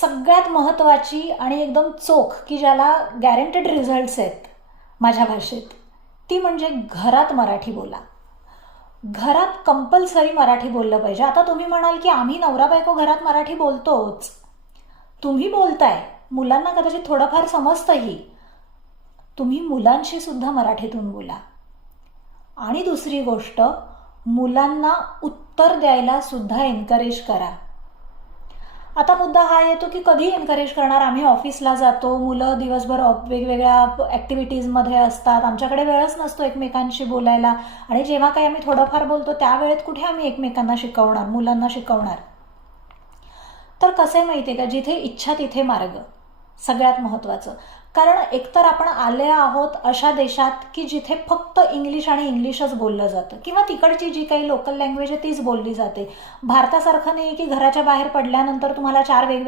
सगळ्यात महत्त्वाची आणि एकदम चोख की ज्याला गॅरंटेड रिझल्ट्स आहेत माझ्या भाषेत, ती म्हणजे घरात मराठी बोला. घरात कंपल्सरी मराठी बोललं पाहिजे. आता तुम्ही म्हणाल की आम्ही नवरा बायको घरात मराठी बोलतोच. तुम्ही बोलताय, मुलांना कदाचित थोडंफार समजतंही. तुम्ही मुलांशी सुद्धा मराठीतून बोला. आणि दुसरी गोष्ट, मुलांना उत्तर द्यायला सुद्धा एनकरेज करा. आता मुद्दा हा येतो की कधी एनकरेज करणार. आम्ही ऑफिसला जातो, मुलं दिवसभर वेगवेगळ्या ॲक्टिव्हिटीजमध्ये असतात, आमच्याकडे वेळच नसतो एकमेकांशी बोलायला. आणि जेव्हा काही आम्ही थोडंफार बोलतो त्यावेळेत कुठे आम्ही एकमेकांना शिकवणार, मुलांना शिकवणार. तर कसं आहे माहिती आहे का, जिथे इच्छा तिथे मार्ग सगळ्यात महत्त्वाचं. कारण एकतर आपण आले आहोत अशा देशात की जिथे फक्त इंग्लिश आणि इंग्लिशच बोललं जातं, किंवा तिकडची जी काही लोकल लँग्वेज आहे तीच बोलली जाते. भारतासारखं नाही की घराच्या बाहेर पडल्यानंतर तुम्हाला 4 वेगवेगळ्या